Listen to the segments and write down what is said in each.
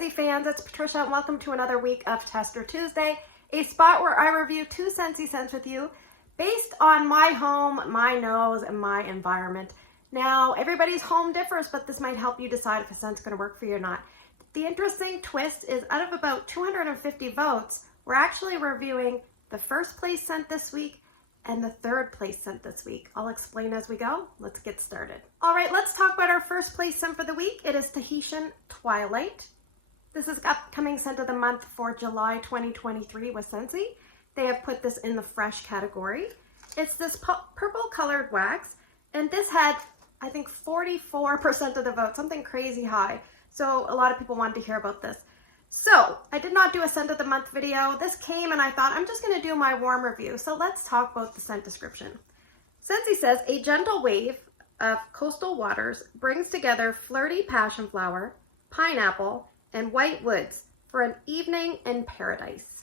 Scentsy fans, it's Patricia and welcome to another week of Tester Tuesday, a spot where I review 2 Scentsy scents with you based on my home, my nose, and my environment. Now, everybody's home differs, but this might help you decide if a scent's going to work for you or not. The interesting twist is out of about 250 votes, we're actually reviewing the first place scent this week and the third place scent this week. I'll explain as we go. Let's get started. All right, let's talk about our first place scent for the week. It is Tahitian Twilight. This is upcoming scent of the month for July 2023 with Scentsy. They have put this in the fresh category. It's this purple colored wax, and this had, I think, 44% of the vote, something crazy high. So a lot of people wanted to hear about this. So I did not do a scent of the month video. This came and I thought I'm just going to do my warm review. So let's talk about the scent description. Scentsy says, a gentle wave of coastal waters brings together flirty passion flower, pineapple, and white woods for an evening in paradise.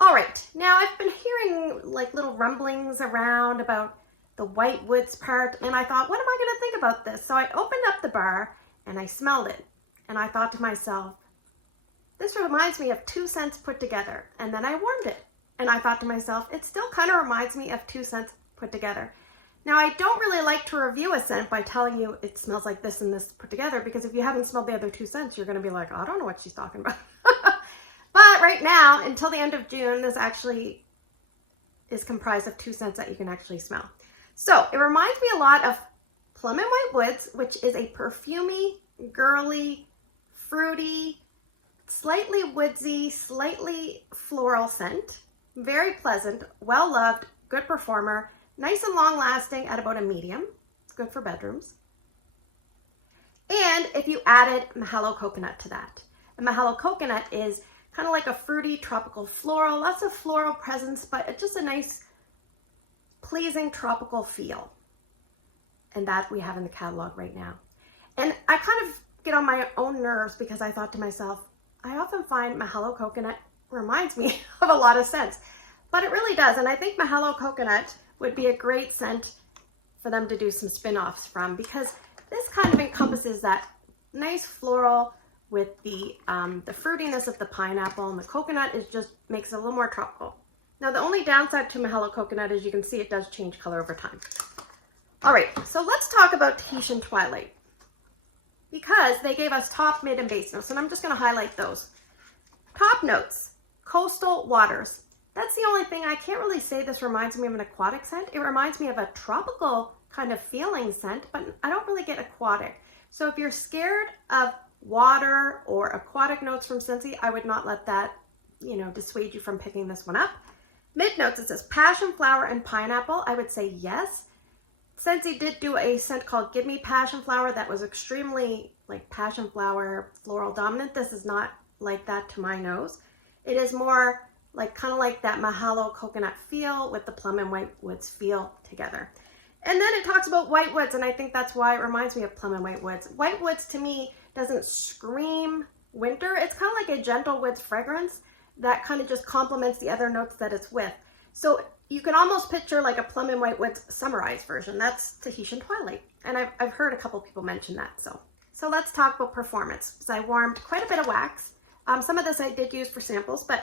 All right, now I've been hearing like little rumblings around about the white woods part, and I thought, what am I going to think about this? So I opened up the bar and I smelled it, and I thought to myself, this reminds me of 2 scents put together. And then I warmed it, and I thought to myself, it still kind of reminds me of 2 scents put together. Now, I don't really like to review a scent by telling you it smells like this and this put together, because if you haven't smelled the other 2 scents, you're going to be like, I don't know what she's talking about. But right now, until the end of June, this actually is comprised of 2 scents that you can actually smell. So it reminds me a lot of Plum and White Woods, which is a perfumey, girly, fruity, slightly woodsy, slightly floral scent. Very pleasant, well-loved, good performer, nice and long-lasting at about a medium. It's good for bedrooms. And if you added Mahalo coconut to that. And Mahalo coconut is kind of like a fruity, tropical floral, lots of floral presence, but it's just a nice, pleasing tropical feel. And that we have in the catalog right now. And I kind of get on my own nerves because I thought to myself, I often find Mahalo coconut reminds me of a lot of scents, but it really does. And I think Mahalo coconut would be a great scent for them to do some spin-offs from, because this kind of encompasses that nice floral with the fruitiness of the pineapple, and the coconut is just makes it a little more tropical. Now, the only downside to Mahalo coconut is you can see it does change color over time. All right, so let's talk about Tahitian Twilight, because they gave us top, mid, and base notes, and I'm just going to highlight those. Top notes, coastal waters. That's the only thing. I can't really say this reminds me of an aquatic scent. It reminds me of a tropical kind of feeling scent, but I don't really get aquatic. So if you're scared of water or aquatic notes from Scentsy, I would not let that, dissuade you from picking this one up. Mid notes, it says passion flower and pineapple. I would say yes. Scentsy did do a scent called Give Me Passion Flower that was extremely like passion flower floral dominant. This is not like that to my nose. It is more like kind of like that Mahalo coconut feel with the plum and white woods feel together. And then it talks about white woods, and I think that's why it reminds me of plum and white woods. White woods to me doesn't scream winter. It's kind of like a gentle woods fragrance that kind of just complements the other notes that it's with. So you can almost picture like a plum and white woods summarized version. That's Tahitian Twilight. And I've heard a couple people mention that. So let's talk about performance. So I warmed quite a bit of wax. Some of this I did use for samples, but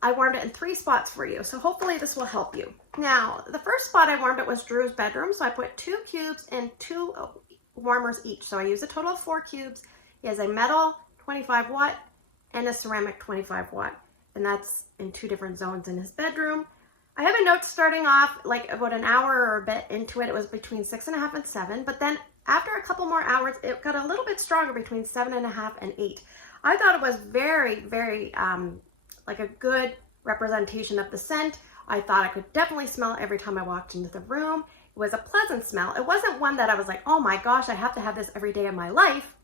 I warmed it in 3 spots for you. So hopefully this will help you. Now, the first spot I warmed it was Drew's bedroom. So I put 2 cubes and 2 warmers each. So I used a total of 4 cubes. He has a metal 25 watt and a ceramic 25 watt. And that's in 2 different zones in his bedroom. I have a note starting off like about an hour or a bit into it. It was between 6.5 and 7, but then after a couple more hours, it got a little bit stronger between 7.5 and 8. I thought it was very, very like a good representation of the scent. I thought I could definitely smell it every time I walked into the room. It was a pleasant smell. It wasn't one that I was like, oh my gosh, I have to have this every day of my life.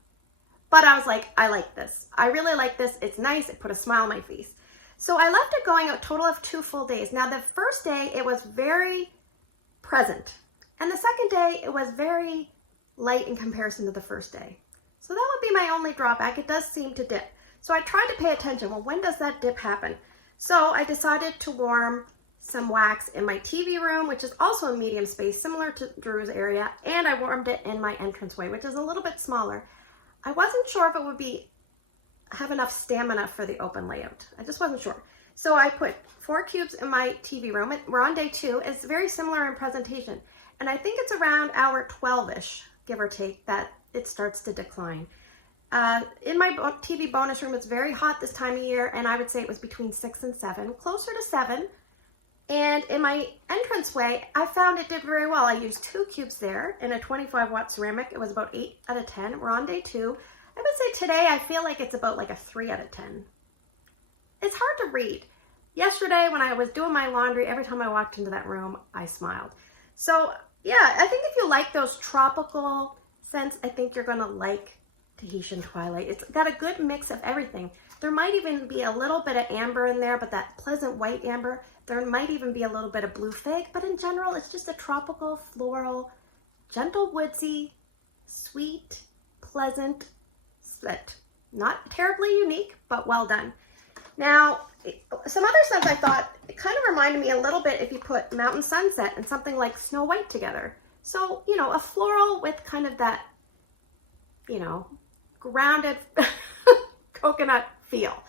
But I was like, I like this. I really like this. It's nice. It put a smile on my face. So I left it going a total of 2 full days. Now the first day it was very present, and the second day it was very light in comparison to the first day. So that would be my only drawback. It does seem to dip. So I tried to pay attention. Well, when does that dip happen? So I decided to warm some wax in my TV room, which is also a medium space, similar to Drew's area, and I warmed it in my entranceway, which is a little bit smaller. I wasn't sure if it would be have enough stamina for the open layout. I just wasn't sure. So I put 4 cubes in my TV room. We're on day 2. It's very similar in presentation. And I think it's around hour 12-ish, give or take, that it starts to decline. In my TV bonus room, it's very hot this time of year, and I would say it was between 6 and 7, closer to 7. And in my entranceway, I found it did very well. I used 2 cubes there in a 25-watt ceramic. It was about 8 out of 10. We're on day 2. I would say today I feel like it's about like a 3 out of 10. It's hard to read. Yesterday when I was doing my laundry, every time I walked into that room, I smiled. So yeah, I think if you like those tropical scents, I think you're gonna like Tahitian Twilight. It's got a good mix of everything. There might even be a little bit of amber in there, but that pleasant white amber. There might even be a little bit of blue fig, but in general, it's just a tropical, floral, gentle, woodsy, sweet, pleasant scent. Not terribly unique, but well done. Now, some other scents I thought, it kind of reminded me a little bit if you put Mountain Sunset and something like Snow White together. So, you know, a floral with kind of that, you know, grounded coconut feel.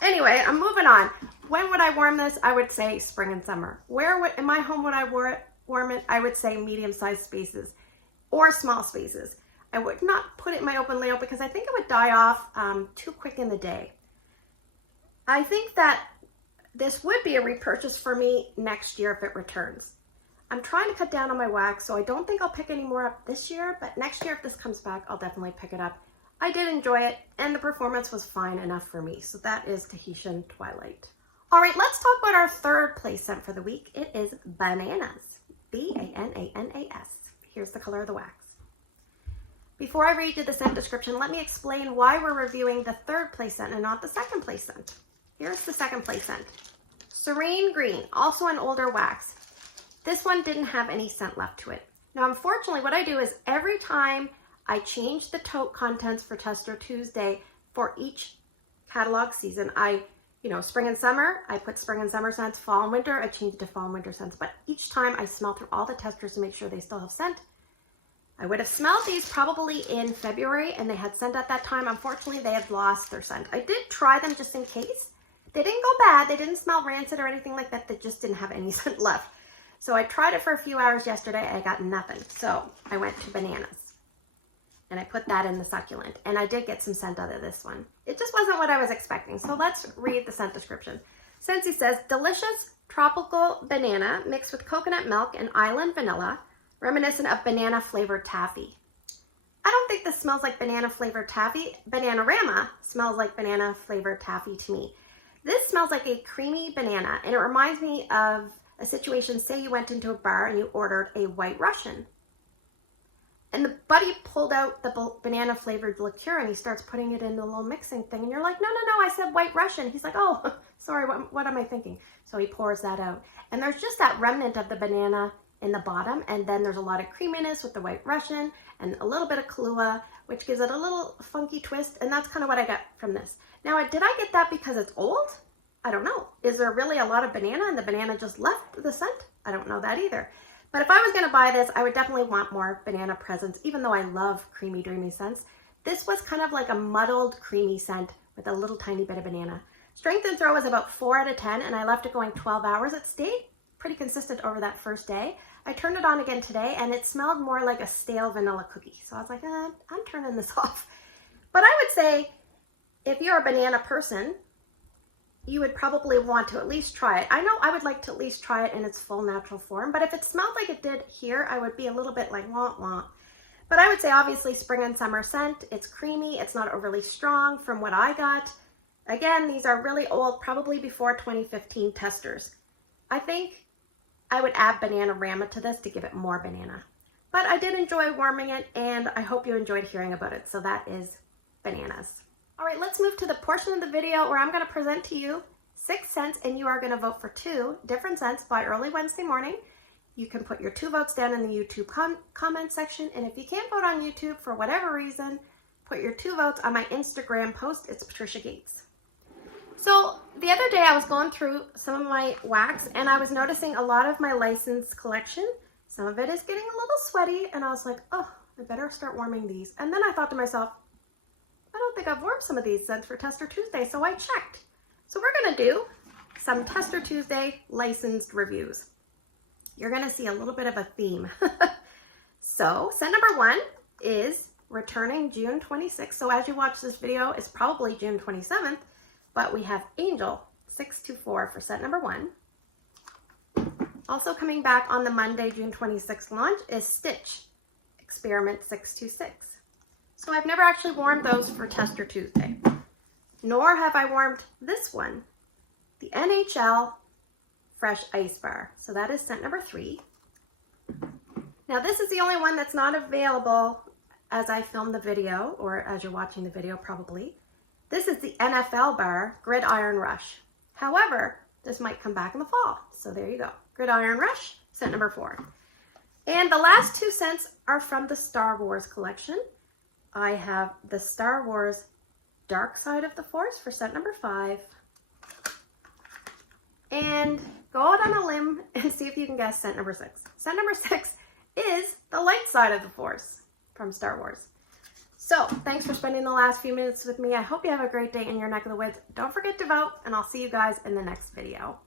Anyway, I'm moving on. When would I warm this? I would say spring and summer. In my home would I warm it? I would say medium-sized spaces or small spaces. I would not put it in my open layout because I think it would die off too quick in the day. I think that this would be a repurchase for me next year if it returns. I'm trying to cut down on my wax, so I don't think I'll pick any more up this year, but next year if this comes back, I'll definitely pick it up. I did enjoy it, and the performance was fine enough for me, so that is Tahitian Twilight. All right, let's talk about our third place scent for the week. It is B.A.N.A.N.A.S. B.A.N.A.N.A.S. Here's the color of the wax. Before I read you the scent description, let me explain why we're reviewing the third place scent and not the second place scent. Here's the second place scent. Serene Green, also an older wax. This one didn't have any scent left to it. Now, unfortunately, what I do is every time I change the tote contents for Tester Tuesday for each catalog season, spring and summer, I put spring and summer scents. Fall and winter, I change it to fall and winter scents. But each time I smell through all the testers to make sure they still have scent. I would have smelled these probably in February and they had scent at that time. Unfortunately, they have lost their scent. I did try them just in case. They didn't go bad. They didn't smell rancid or anything like that. They just didn't have any scent left. So I tried it for a few hours yesterday. I got nothing. So I went to B.A.N.A.S. and I put that in the succulent. And I did get some scent out of this one. It just wasn't what I was expecting. So let's read the scent description. Scentsy says, delicious tropical banana mixed with coconut milk and island vanilla, reminiscent of banana flavored taffy. I don't think this smells like banana flavored taffy. Banana-rama smells like banana flavored taffy to me. This smells like a creamy banana, and it reminds me of a situation, say you went into a bar and you ordered a White Russian. And the buddy pulled out the banana flavored liqueur and he starts putting it in the little mixing thing. And you're like, no, I said White Russian. He's like, oh, sorry, what am I thinking? So he pours that out. And there's just that remnant of the banana in the bottom. And then there's a lot of creaminess with the White Russian and a little bit of Kahlua, which gives it a little funky twist. And that's kind of what I got from this. Now, did I get that because it's old? I don't know. Is there really a lot of banana and the banana just left the scent? I don't know that either. But if I was going to buy this, I would definitely want more banana presence, even though I love creamy, dreamy scents. This was kind of like a muddled, creamy scent with a little tiny bit of banana. Strength and throw was about 4 out of 10, and I left it going 12 hours. It stayed pretty consistent over that first day. I turned it on again today, and it smelled more like a stale vanilla cookie. So I was like, I'm turning this off. But I would say, if you're a banana person, you would probably want to at least try it. I know I would like to at least try it in its full natural form, but if it smelled like it did here, I would be a little bit like, wah, wah. But I would say obviously spring and summer scent. It's creamy. It's not overly strong from what I got. Again, these are really old, probably before 2015 testers. I think I would add Banana-Rama to this to give it more banana. But I did enjoy warming it, and I hope you enjoyed hearing about it. So that is Bananas. All right, let's move to the portion of the video where I'm going to present to you 6 scents, and you are going to vote for 2 different scents by early Wednesday morning. You can put your 2 votes down in the YouTube comment section, and if you can't vote on YouTube for whatever reason, put your 2 votes on my Instagram post. It's Patricia Gates. So the other day I was going through some of my wax, and I was noticing a lot of my licensed collection. Some of it is getting a little sweaty, and I was like, oh, I better start warming these. And then I thought to myself, I don't think I've warmed some of these scents for Tester Tuesday, so I checked. So we're gonna do some Tester Tuesday licensed reviews. You're gonna see a little bit of a theme. So scent number 1 is returning June 26th. So as you watch this video, it's probably June 27th, but we have Angel 624 for scent number 1. Also coming back on the Monday, June 26th launch is Stitch Experiment 626. So I've never actually warmed those for Tester Tuesday, nor have I warmed this one, the NHL Fresh Ice Bar. So that is scent number 3. Now this is the only one that's not available as I film the video, or as you're watching the video probably. This is the NFL Bar Gridiron Rush. However, this might come back in the fall. So there you go. Gridiron Rush, scent number 4. And the last 2 scents are from the Star Wars collection. I have the Star Wars Dark Side of the Force for scent number 5. And go out on a limb and see if you can guess scent number 6. Scent number 6 is the Light Side of the Force from Star Wars. So thanks for spending the last few minutes with me. I hope you have a great day in your neck of the woods. Don't forget to vote, and I'll see you guys in the next video.